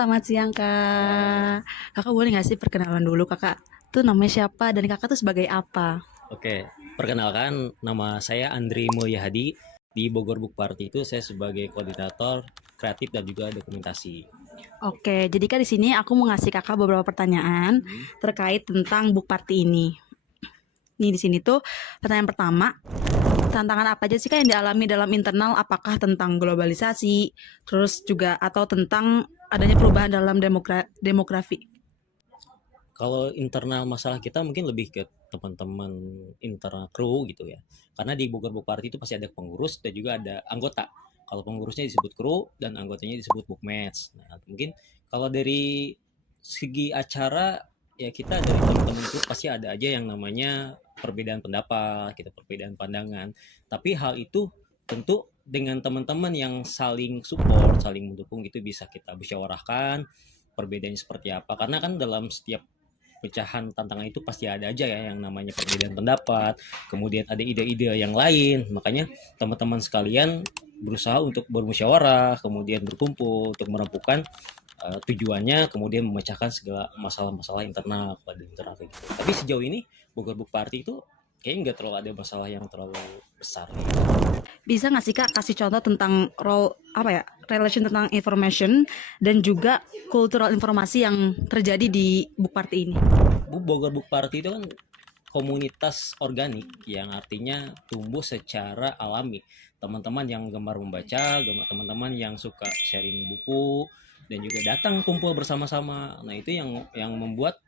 selamat siang Kak. Kakak boleh nggak sih perkenalan dulu Kakak tuh namanya siapa dan Kakak tuh sebagai apa? Oke, perkenalkan nama saya Andri Mulyahadi. Di Bogor Book Party itu saya sebagai koordinator kreatif dan juga dokumentasi. Oke, jadi Kak di sini aku mau ngasih Kakak beberapa pertanyaan Hmm. terkait tentang book party ini. Nih di sini tuh pertanyaan pertama, tantangan apa aja sih Kak yang dialami dalam internal? Apakah tentang globalisasi, terus juga atau tentang adanya perubahan dalam demografi? Kalau internal masalah kita mungkin lebih ke teman-teman internal kru gitu ya. Karena di Bogor Book Party itu pasti ada pengurus dan juga ada anggota. Kalau pengurusnya disebut kru dan anggotanya disebut bookmates. Nah, mungkin kalau dari segi acara ya kita dari teman-teman kru pasti ada aja yang namanya perbedaan pendapat, kita perbedaan pandangan. Tapi hal itu tentu dengan teman-teman yang saling support, saling mendukung itu bisa kita musyawarahkan perbedaannya seperti apa. Karena kan dalam setiap pecahan tantangan itu pasti ada aja ya yang namanya perbedaan pendapat, kemudian ada ide-ide yang lain. Makanya teman-teman sekalian berusaha untuk bermusyawarah, kemudian berkumpul untuk menemukan tujuannya, kemudian memecahkan segala masalah-masalah internal pada internal kayak gitu. Tapi sejauh ini Bogor Book Party itu kayaknya nggak terlalu ada masalah yang terlalu besar gitu. Bisa nggak sih Kak kasih contoh tentang role apa ya relation tentang information dan juga cultural informasi yang terjadi di book party ini? Bogor Book Party itu kan komunitas organik yang artinya tumbuh secara alami. Teman-teman yang gemar membaca, teman-teman yang suka sharing buku dan juga datang kumpul bersama-sama. Nah, itu yang membuat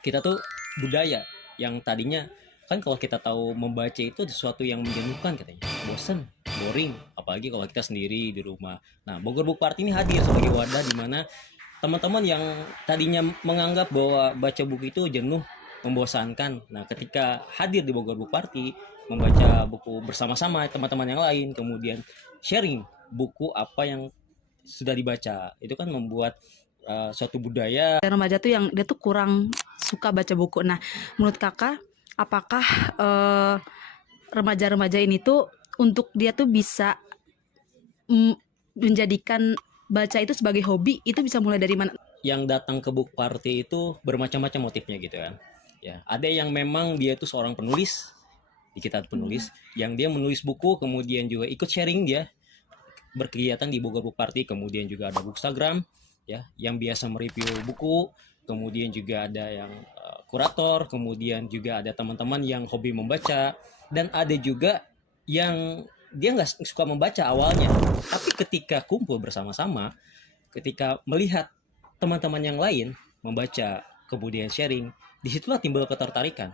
kita tuh budaya yang tadinya kan kalau kita tahu membaca itu sesuatu yang menjenuhkan katanya, bosen, boring, apalagi kalau kita sendiri di rumah. Nah, Bogor Book Party ini hadir sebagai wadah di mana teman-teman yang tadinya menganggap bahwa baca buku itu jenuh, membosankan. Nah, ketika hadir di Bogor Book Party, membaca buku bersama-sama teman-teman yang lain, kemudian sharing buku apa yang sudah dibaca, itu kan membuat suatu budaya. Dan remaja tuh yang dia tuh kurang suka baca buku. Nah, menurut Kakak, apakah remaja-remaja ini tuh untuk dia tuh bisa menjadikan baca itu sebagai hobi itu bisa mulai dari mana? Yang datang ke book party itu bermacam-macam motifnya gitu kan. Ya, ada yang memang dia itu seorang penulis, di kita penulis, yang dia menulis buku kemudian juga ikut sharing dia berkegiatan di Bogor Book Party, kemudian juga ada Bookstagram ya yang biasa mereview buku, kemudian juga ada yang kurator, kemudian juga ada teman-teman yang hobi membaca, dan ada juga yang dia nggak suka membaca awalnya, tapi ketika kumpul bersama-sama, ketika melihat teman-teman yang lain membaca kemudian sharing, disitulah timbul ketertarikan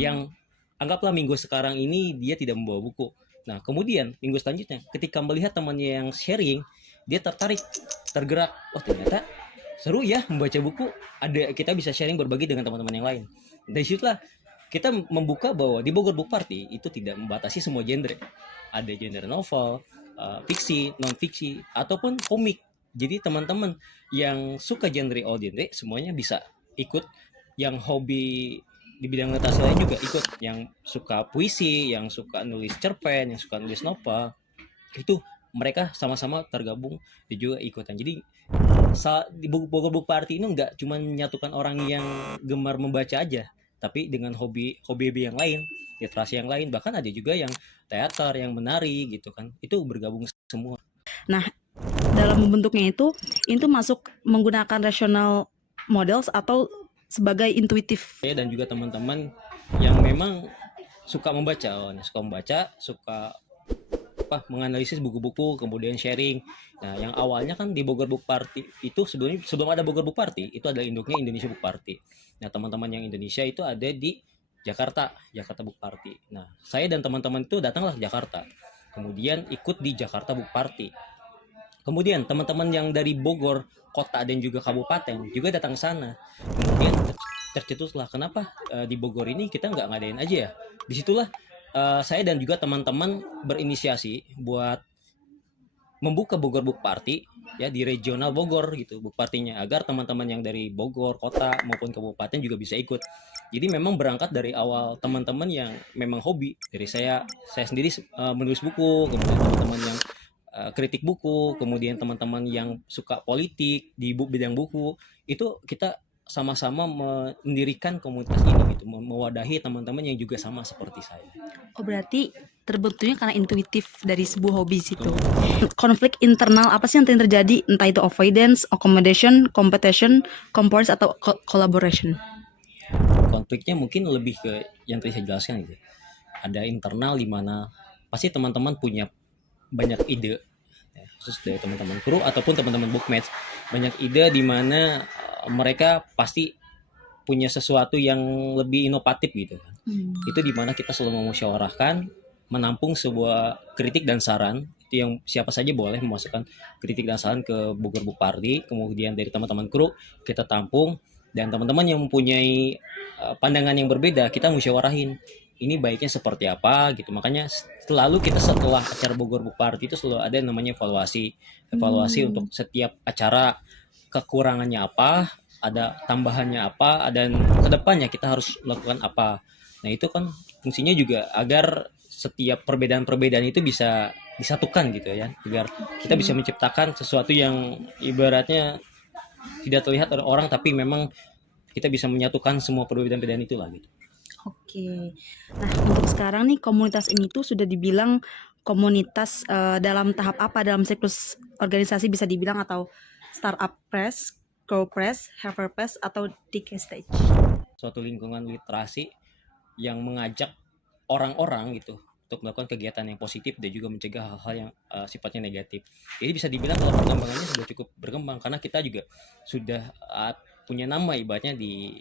yang anggaplah minggu sekarang ini dia tidak membawa buku. Nah, kemudian minggu selanjutnya ketika melihat temannya yang sharing, dia tertarik, tergerak. Oh, ternyata seru ya membaca buku. Ada kita bisa sharing berbagi dengan teman-teman yang lain. Dari situlah kita membuka bahwa di Bogor Book Party itu tidak membatasi semua genre. Ada genre novel, fiksi, non fiksi, ataupun komik. Jadi teman-teman yang suka genre all genre semuanya bisa ikut, yang hobi di bidang literasi lain juga ikut, yang suka puisi, yang suka nulis cerpen, yang suka nulis novel, itu mereka sama-sama tergabung dan juga ikutan. Jadi di Bogor Book Party ini nggak cuma menyatukan orang yang gemar membaca aja, tapi dengan hobi yang lain, literasi yang lain, bahkan ada juga yang teater, yang menari gitu kan, itu bergabung semua. Nah, dalam membentuknya itu masuk menggunakan rational models atau sebagai intuitif. Dan juga teman-teman yang memang suka membaca, suka menganalisis buku-buku, kemudian sharing. Nah, yang awalnya kan di Bogor Book Party itu sebelum ada Bogor Book Party itu ada induknya Indonesia Book Party. Nah, teman-teman yang Indonesia itu ada di Jakarta Book Party. Nah, saya dan teman-teman itu datanglah ke Jakarta, kemudian ikut di Jakarta Book Party. Kemudian teman-teman yang dari Bogor kota dan juga kabupaten juga datang ke sana. Kemudian tercetuslah kenapa di Bogor ini kita nggak ngadain aja ya. Disitulah saya dan juga teman-teman berinisiasi buat membuka Bogor Book Party ya di regional Bogor gitu, book partinya, agar teman-teman yang dari Bogor kota maupun kabupaten juga bisa ikut. Jadi memang berangkat dari awal teman-teman yang memang hobi. Dari saya sendiri menulis buku, kemudian teman-teman yang kritik buku, kemudian teman-teman yang suka politik di bidang buku, itu kita sama-sama mendirikan komunitas ini gitu, mewadahi teman-teman yang juga sama seperti saya. Oh, berarti terbentuknya karena intuitif dari sebuah hobi situ. Konflik internal apa sih yang terjadi? Entah itu avoidance, accommodation, competition, compromise, atau collaboration. Konfliknya mungkin lebih ke yang tadi saya jelaskan gitu. Ada internal di mana pasti teman-teman punya banyak ide, ya, khusus dari teman-teman kru ataupun teman-teman bookmates, banyak ide di mana mereka pasti punya sesuatu yang lebih inovatif gitu kan. Itu di mana kita selalu memusyawarahkan, menampung sebuah kritik dan saran, itu yang siapa saja boleh memasukkan kritik dan saran ke Bogor Book Party, kemudian dari teman-teman kru kita tampung, dan teman-teman yang mempunyai pandangan yang berbeda kita musyawarahin ini baiknya seperti apa gitu. Makanya selalu kita setelah acara Bogor Book Party itu selalu ada namanya evaluasi untuk setiap acara, kekurangannya apa, ada tambahannya apa, dan kedepannya kita harus melakukan apa. Nah itu kan fungsinya juga agar setiap perbedaan-perbedaan itu bisa disatukan gitu ya, agar kita bisa menciptakan sesuatu yang ibaratnya tidak terlihat oleh orang, tapi memang kita bisa menyatukan semua perbedaan-perbedaan itulah gitu. Oke. Nah, untuk sekarang nih komunitas ini tuh sudah dibilang komunitas dalam tahap apa dalam siklus organisasi, bisa dibilang atau startup press, grow press, helper press, atau decay stage. Suatu lingkungan literasi yang mengajak orang-orang gitu untuk melakukan kegiatan yang positif dan juga mencegah hal-hal yang sifatnya negatif. Jadi bisa dibilang kalau perkembangannya sudah cukup berkembang karena kita juga sudah punya nama ibaratnya di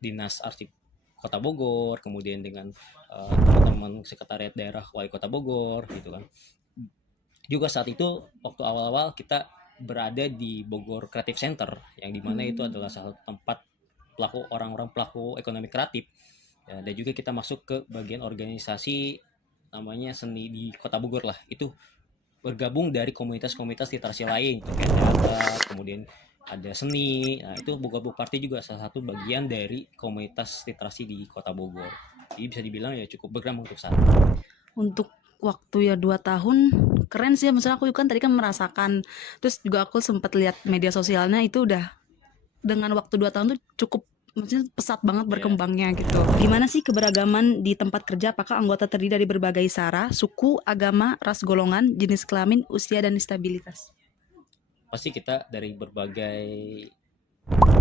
Dinas Arsip Kota Bogor, kemudian dengan teman-teman sekretariat daerah Wali Kota Bogor gitu kan. Juga saat itu waktu awal-awal kita berada di Bogor Creative Center yang dimana itu adalah salah satu tempat orang-orang pelaku ekonomi kreatif ya, dan juga kita masuk ke bagian organisasi namanya seni di Kota Bogor lah, itu bergabung dari komunitas-komunitas literasi lain kayak teater, kemudian ada seni. Nah itu Bogor Book Party juga salah satu bagian dari komunitas literasi di Kota Bogor. Jadi bisa dibilang ya cukup berkembang untuk saat ini. Untuk waktu ya 2 tahun keren sih. Maksudnya aku kan tadi kan merasakan, terus juga aku sempat lihat media sosialnya itu udah dengan waktu 2 tahun tuh cukup, maksudnya pesat banget berkembangnya gitu. Gimana sih keberagaman di tempat kerja? Apakah anggota terdiri dari berbagai sara, suku, agama, ras, golongan, jenis kelamin, usia, dan stabilitas? Pasti kita dari berbagai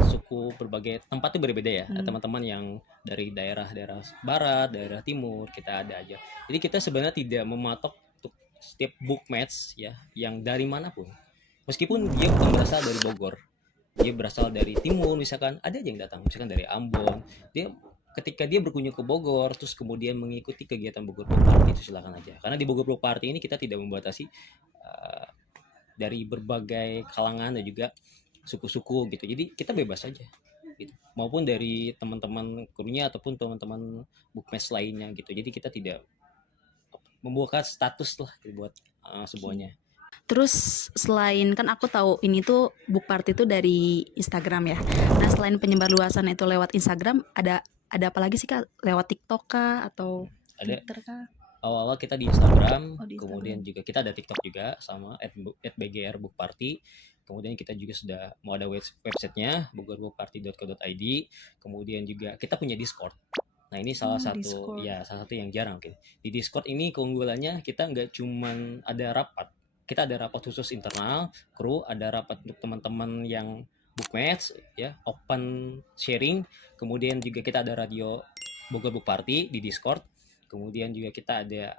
suku, berbagai tempat itu berbeda ya. Teman-teman yang dari daerah-daerah barat, daerah timur, kita ada aja. Jadi kita sebenarnya tidak mematok untuk setiap bookmates ya yang dari manapun. Meskipun dia bukan berasal dari Bogor, dia berasal dari timur misalkan, ada aja yang datang misalkan dari Ambon. Dia ketika dia berkunjung ke Bogor terus kemudian mengikuti kegiatan Bogor Book Party, itu silakan aja. Karena di Bogor Book Party ini kita tidak membatasi dari berbagai kalangan dan juga suku-suku gitu. Jadi kita bebas aja gitu. Maupun dari teman-teman krunya ataupun teman-teman bookmates lainnya gitu. Jadi kita tidak membuka status lah buat semuanya. Terus selain, kan aku tahu ini tuh Book Party itu dari Instagram ya. Nah, selain penyebar luasan itu lewat Instagram, ada apa lagi sih Kak? Lewat TikTok kah atau Ada Twitter kah? awal-awal kita di Instagram, Oh, di kemudian Instagram. juga kita ada TikTok juga sama @bgr Book Party. Kemudian kita juga sudah mau ada websitenya bogorbookparty.co.id. Kemudian juga kita punya Discord. Nah ini salah satu Discord. ya salah satu yang jarang mungkin. Di Discord ini keunggulannya kita nggak cuman ada rapat, kita ada rapat khusus internal kru, ada rapat untuk teman-teman yang bookmates ya, open sharing. Kemudian juga kita ada radio Bogor Book Party di Discord. Kemudian juga kita ada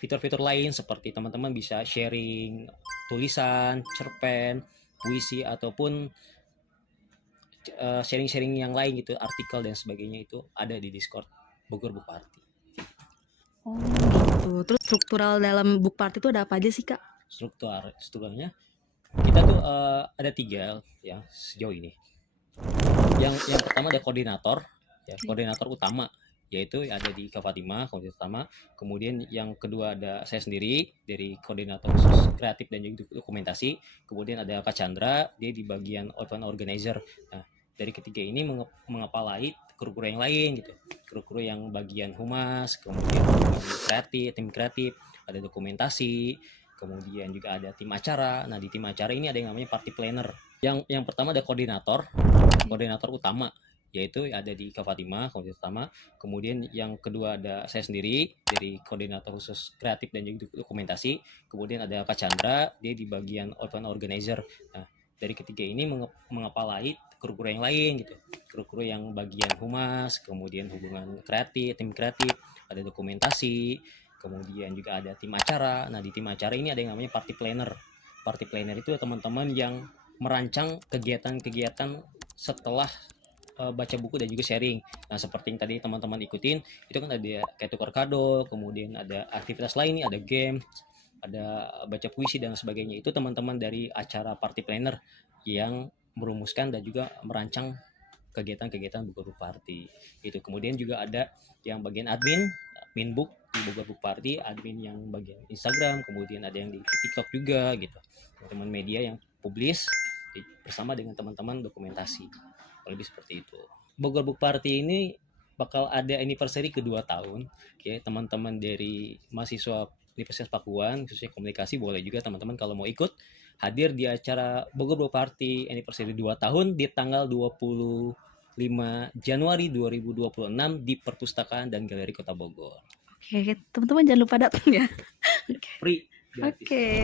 fitur-fitur lain seperti teman-teman bisa sharing tulisan, cerpen, puisi, ataupun sharing-sharing yang lain gitu, artikel dan sebagainya, itu ada di Discord Bogor Book Party. Oh gitu. Terus struktural dalam Book Party itu ada apa aja sih Kak? Strukturnya kita tuh ada 3 ya sejauh ini. Yang pertama ada koordinator ya, koordinator utama, yaitu ada di Kak Fatima, koordinator utama. Kemudian yang kedua ada saya sendiri dari koordinator khusus kreatif dan juga dokumentasi. Kemudian ada Kak Chandra, dia di bagian event organizer. Nah dari ketiga ini mengepalai kru-kru yang lain gitu, kru-kru yang bagian humas, kemudian kreatif, tim kreatif, ada dokumentasi, kemudian juga ada tim acara. Nah, di tim acara ini ada yang namanya party planner. Yang pertama ada koordinator utama, yaitu ada di Kak Fatima, koordinator utama. Kemudian yang kedua ada saya sendiri dari koordinator khusus kreatif dan juga dokumentasi. Kemudian ada Kak Chandra, dia di bagian event organizer. Nah, dari ketiga ini mengepalai kru-kru yang lain gitu. Kru-kru yang bagian humas, kemudian hubungan kreatif, tim kreatif, ada dokumentasi, kemudian juga ada tim acara. Nah, di tim acara ini ada yang namanya party planner. Party planner itu teman-teman yang merancang kegiatan-kegiatan setelah baca buku dan juga sharing. Nah, seperti yang tadi teman-teman ikutin, itu kan ada kayak tukar kado, kemudian ada aktivitas lain nih, ada game, ada baca puisi dan sebagainya. Itu teman-teman dari acara party planner yang merumuskan dan juga merancang kegiatan-kegiatan Bogor Book Party. Itu kemudian juga ada yang bagian admin book di Bogor Book Party, admin yang bagian Instagram, kemudian ada yang di TikTok juga gitu. Teman-teman media yang publish bersama dengan teman-teman dokumentasi. Lebih seperti itu. Bogor Book Party ini bakal ada anniversary kedua tahun. Ya, teman-teman dari mahasiswa Universitas Pakuan, khususnya komunikasi, boleh juga teman-teman kalau mau ikut hadir di acara Bogor Book Party anniversary 2 tahun di tanggal 25 Januari 2026 di Perpustakaan dan Galeri Kota Bogor. Oke, teman-teman jangan lupa datang ya. Free. Oke.